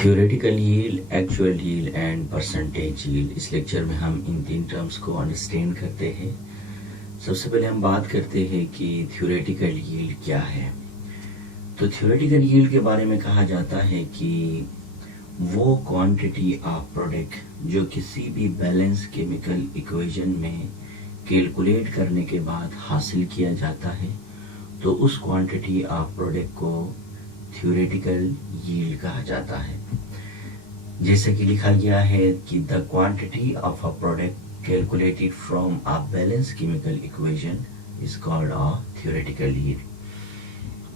Theoretical yield, actual yield and percentage yield. इस lecture में हम इन तीन टर्म्स को अंडरस्टैंड करते हैं। सबसे पहले हम बात करते हैं कि थ्योरेटिकल यील्ड क्या है। तो थ्योरेटिकल यील्ड के बारे में कहा जाता है कि वो क्वांटिटी ऑफ प्रोडक्ट जो किसी भी बैलेंस केमिकल इक्वेशन में कैलकुलेट करने के बाद हासिल किया जाता है, तो उस क्वांटिटी ऑफ प्रोडक्ट को थ्योरेटिकल यील्ड कहा जाता है। जैसे कि लिखा गया है कि the quantity of a product calculated from a balance chemical equation is called a theoretical yield.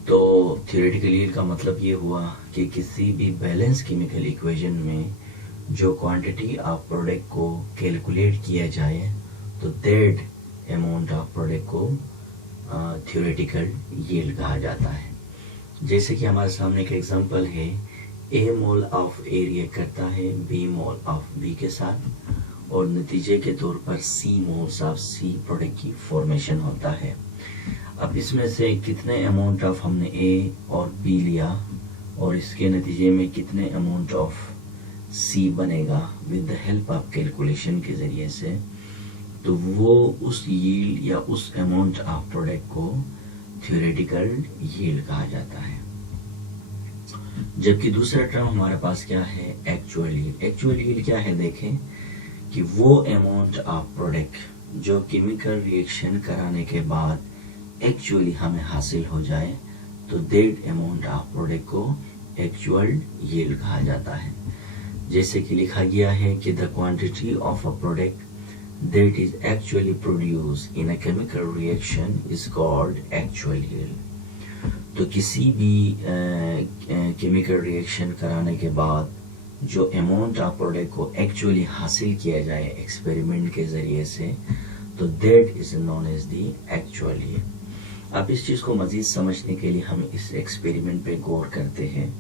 तो थ्योरेटिकल यील्ड का मतलब ये हुआ कि किसी भी बैलेंस केमिकल इक्वेशन में जो क्वांटिटी ऑफ प्रोडक्ट को कैलकुलेट किया जाए, तो दैट अमाउंट ऑफ प्रोडक्ट को थ्योरेटिकल यील्ड कहा जाता है। जैसे कि हमारे सामने एक एग्जांपल है, ए मोल ऑफ ए रिएक्ट करता है बी मोल ऑफ बी के साथ और नतीजे के तौर पर सी मोल्स ऑफ सी प्रोडक्ट की फॉर्मेशन होता है। अब इसमें से कितने अमाउंट ऑफ हमने ए और बी लिया और इसके नतीजे में कितने अमाउंट ऑफ सी बनेगा with the help of calculation के ज़रिए से, तो वो उस यील्ड या उस अमाउंट ऑफ प्रोडक्ट को थ्योरेटिकल यील्ड कहा जाता है। जबकि दूसरा टर्म हमारे पास क्या है, एक्चुअल यील्ड। एक्चुअल यील्ड क्या है, देखें कि वो अमाउंट ऑफ प्रोडक्ट जो केमिकल रिएक्शन कराने के बाद एक्चुअली हमें हासिल हो जाए, तो दैट अमाउंट ऑफ प्रोडक्ट को एक्चुअल यील्ड कहा जाता है। जैसे कि लिखा गया है कि the quantity of a product that is actually produced in a chemical reaction is called actual yield। तो किसी भी केमिकल रिएक्शन कराने के बाद जो अमाउंट ऑफ प्रोडक्ट को एक्चुअली हासिल किया जाए एक्सपेरिमेंट के ज़रिए से, तो that is known as the actual yield. अब इस चीज़ को मज़ीद समझने के लिए हम इस एक्सपेरिमेंट पे गौर करते हैं।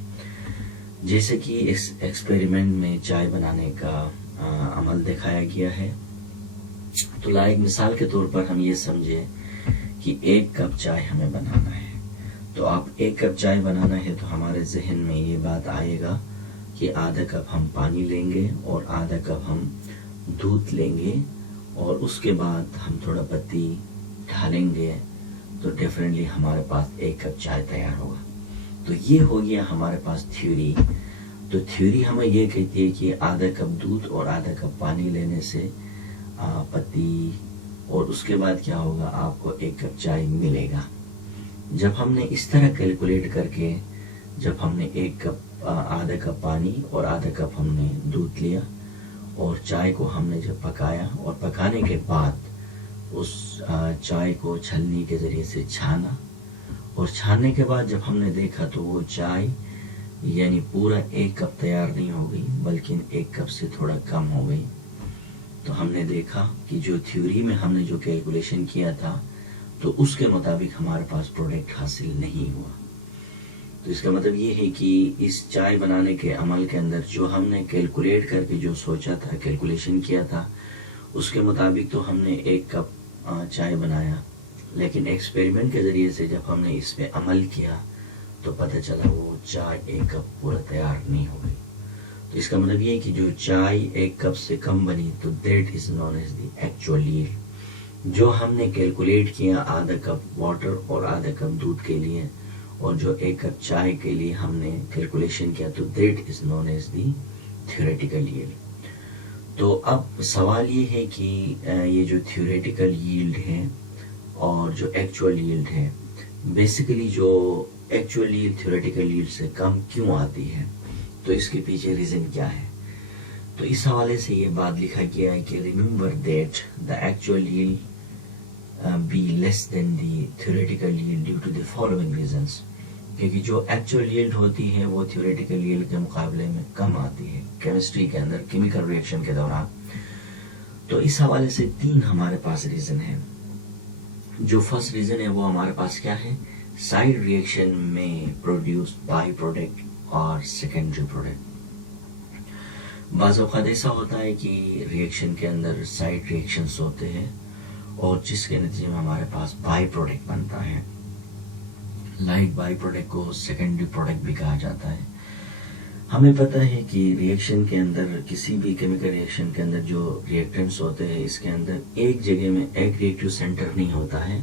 जैसे कि इस एक्सपेरिमेंट में चाय बनाने का अमल दिखाया गया है। तो लाइक मिसाल के तौर पर हम ये समझे कि 1 कप चाय हमें बनाना है। तो आप 1 कप चाय बनाना है तो हमारे जहन में ये बात आएगा कि आधा कप हम पानी लेंगे और आधा कप हम दूध लेंगे और उसके बाद हम थोड़ा पत्ती डालेंगे, तो डेफिनेटली हमारे पास 1 कप चाय तैयार होगा। तो ये हो गया हमारे पास थ्योरी। तो थ्योरी हमें ये कहती है कि आधा कप दूध और आधा कप पानी लेने से पत्ती और उसके बाद क्या होगा, आपको 1 कप चाय मिलेगा। जब हमने इस तरह कैलकुलेट करके जब हमने 1 कप आधा कप पानी और आधा कप हमने दूध लिया और चाय को हमने जब पकाया और पकाने के बाद उस चाय को छलनी के ज़रिए से छाना और छानने के बाद जब हमने देखा तो वो चाय यानी पूरा 1 कप तैयार नहीं हो गई बल्कि 1 कप से थोड़ा कम हो गई। तो हमने देखा कि जो थ्योरी में हमने जो कैलकुलेशन किया था तो उसके मुताबिक हमारे पास प्रोडक्ट हासिल नहीं हुआ। तो इसका मतलब ये है कि इस चाय बनाने के अमल के अंदर जो हमने कैलकुलेट करके जो सोचा था, कैलकुलेशन किया था, उसके मुताबिक तो हमने 1 कप चाय बनाया, लेकिन एक्सपेरिमेंट के ज़रिए से जब हमने इस पे अमल किया तो पता चला वो चाय 1 कप पूरा तैयार नहीं हो गई। तो इसका मतलब ये है कि जो चाय 1 कप से कम बनी, तो that is known as the actual yield. जो हमने कैलकुलेट किया आधा कप वाटर और आधा कप दूध के लिए और जो 1 कप चाय के लिए हमने कैलकुलेशन किया, तो that is known as the theoretical yield. तो अब सवाल ये है कि ये जो थ्योरेटिकल यील्ड है और जो एक्चुअल यील्ड है, बेसिकली जो एक्चुअल यील्ड थ्योरेटिकल यील्ड से कम क्यों आती है, तो इसके पीछे रीज़न क्या है। तो इस हवाले से ये बात लिखा गया है कि remember that the actual yield be less than the theoretical yield due to the following reasons. क्योंकि जो एक्चुअल यील्ड होती है वो थ्योरेटिकल यील्ड के मुकाबले में कम आती है केमिस्ट्री के अंदर, केमिकल रिएक्शन के दौरान। तो इस हवाले से 3 हमारे पास रीज़न है। जो फर्स्ट रीज़न है वो हमारे पास क्या है, साइड रिएक्शन में प्रोड्यूस्ड बाई प्रोडक्ट और सेकेंडरी प्रोडक्ट। बाज़ औक़ात ऐसा होता है कि रिएक्शन के अंदर साइड रिएक्शंस होते हैं और जिसके नतीजे में हमारे पास बाई प्रोडक्ट बनता है। लाइक बाई प्रोडक्ट को सेकेंडरी प्रोडक्ट भी कहा जाता है। हमें पता है कि रिएक्शन के अंदर, किसी भी केमिकल रिएक्शन के अंदर जो रिएक्टेंट्स होते हैं, इसके अंदर एक जगह में एक रिएक्टिव सेंटर नहीं होता है,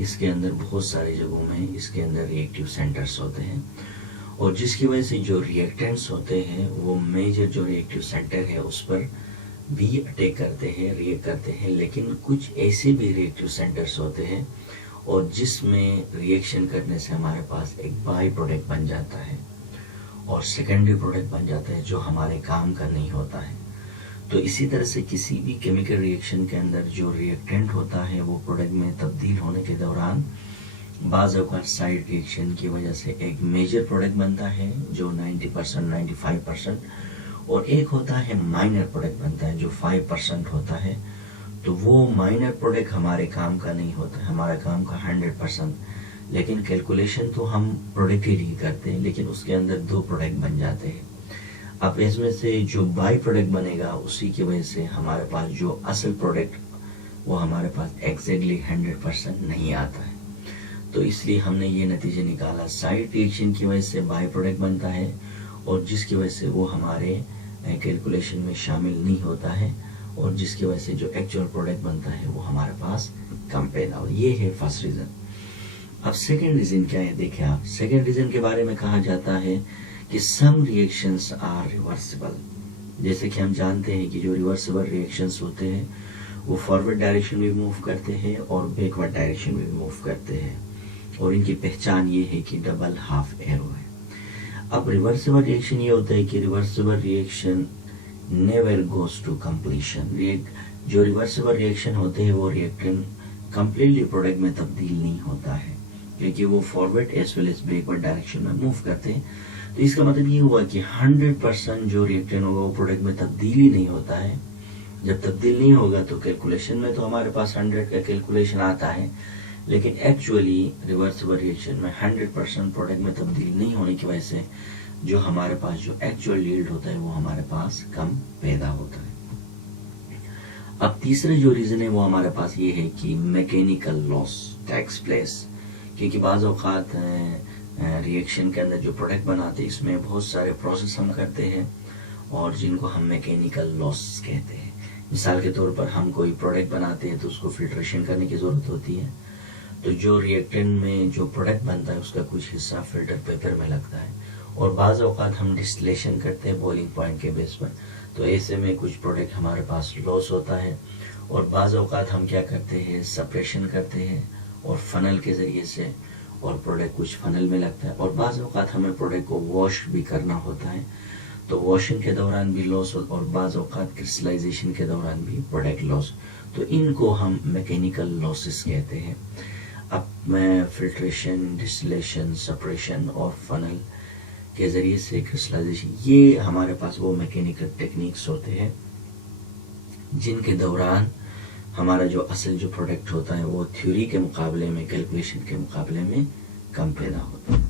इसके अंदर बहुत सारी जगहों में इसके अंदर रिएक्टिव सेंटर्स होते हैं, और जिसकी वजह से जो रिएक्टेंट्स होते हैं वो मेजर जो रिएक्टिव सेंटर है उस पर भी अटैक करते हैं, रिएक्ट करते हैं। लेकिन कुछ ऐसे भी रिएक्टिव सेंटर्स होते हैं और जिसमें रिएक्शन करने से हमारे पास एक बाई प्रोडक्ट बन जाता है और सेकेंडरी प्रोडक्ट बन जाता है जो हमारे काम का नहीं होता है। तो इसी तरह से किसी भी केमिकल रिएक्शन के अंदर जो रिएक्टेंट होता है वो प्रोडक्ट में तब्दील होने के दौरान बाज़ औक़ात साइड रिएक्शन की वजह से एक मेजर प्रोडक्ट बनता है जो 90% 95%, और एक होता है माइनर प्रोडक्ट बनता है जो 5% होता है। तो वो माइनर प्रोडक्ट हमारे काम का नहीं होता है, हमारा काम का 100%, लेकिन कैलकुलेशन तो हम प्रोडक्ट ही नहीं करते हैं, लेकिन उसके अंदर 2 प्रोडक्ट बन जाते हैं। अब इसमें से जो बाई प्रोडक्ट बनेगा उसी की वजह से हमारे पास जो असल प्रोडक्ट वो हमारे पास एग्जैक्टली 100% नहीं आता है। तो इसलिए हमने ये नतीजा निकाला, साइड रिएक्शन की वजह से बाई प्रोडक्ट बनता है और जिसकी वजह से वो हमारे कैलकुलेशन में शामिल नहीं होता है, और जिसकी वजह से जो एक्चुअल प्रोडक्ट बनता है वो हमारे पास कम पैदा हो। ये है फर्स्ट रीज़न। अब सेकेंड रीज़न क्या है, देखिए आप, सेकेंड रीज़न के बारे में कहा जाता है कि सम रिएक्शंस आर रिवर्सिबल। जैसे कि हम जानते हैं कि जो रिवर्सिबल रिएक्शंस होते हैं वो फॉरवर्ड डायरेक्शन में मूव करते हैं और बैकवर्ड डायरेक्शन में मूव करते हैं, और इनकी पहचान ये है कि डबल हाफ एरो है। अब रिवर्सिबल रिएक्शन ये होता है कि reversible reaction never goes to completion. जो रिवर्सिबल रिएक्शन होते हैं वो रिएक्टेंट कंप्लीटली प्रोडक्ट में तब्दील नहीं होता है, क्योंकि वो forward as well as backward direction में मूव करते हैं। तो इसका मतलब ये हुआ कि 100% जो रिएक्टेंट होगा वो प्रोडक्ट में तब्दील ही नहीं होता है। जब तब्दील नहीं होगा तो कैलकुलेशन में तो हमारे पास 100 का कैलकुलेशन आता है, लेकिन एक्चुअली रिवर्सिबल रिएक्शन में 100% प्रोडक्ट में तब्दील नहीं होने की वजह से जो हमारे पास जो एक्चुअल यील्ड होता है वो हमारे पास कम पैदा होता है। अब तीसरा जो रीजन है वो हमारे पास ये है कि मैकेनिकल लॉस टेक्स प्लेस, क्योंकि बाज़ औक़ात रिएक्शन के अंदर जो प्रोडक्ट बनाते हैं इसमें बहुत सारे प्रोसेस हम करते हैं और जिनको हम मैकेनिकल लॉस कहते हैं। मिसाल के तौर पर हम कोई प्रोडक्ट बनाते हैं तो उसको फिल्ट्रेशन करने की ज़रूरत होती है, तो जो रिएक्टेंट में जो प्रोडक्ट बनता है उसका कुछ हिस्सा फिल्टर पेपर में लगता है, और बाज़ औक़ात हम डिस्टिलेशन करते हैं बॉइलिंग पॉइंट के बेस पर, तो ऐसे में कुछ प्रोडक्ट हमारे पास लॉस होता है। और बाज़ औक़ात हम क्या करते हैं, सेपरेशन करते हैं और फनल के ज़रिए से, और प्रोडक्ट कुछ फनल में लगता है, और बाज़ औक़ात हमें प्रोडक्ट को वॉश भी करना होता है, तो वॉशिंग के दौरान भी लॉस होता है, और बाज़ औक़ात क्रिस्टलाइजेशन के दौरान भी प्रोडक्ट लॉस, तो इनको हम मैकेनिकल लॉसेस कहते हैं। अब मैं फिल्ट्रेशन, डिस्टिलेशन, सेपरेशन और फनल के ज़रिए से क्रिस्टलाइजेशन, ये हमारे पास वो मैकेनिकल टेक्निक्स होते हैं जिनके दौरान हमारा जो असल जो प्रोडक्ट होता है वो थ्योरी के मुकाबले में, कैलकुलेशन के मुकाबले में कम पैदा होता है।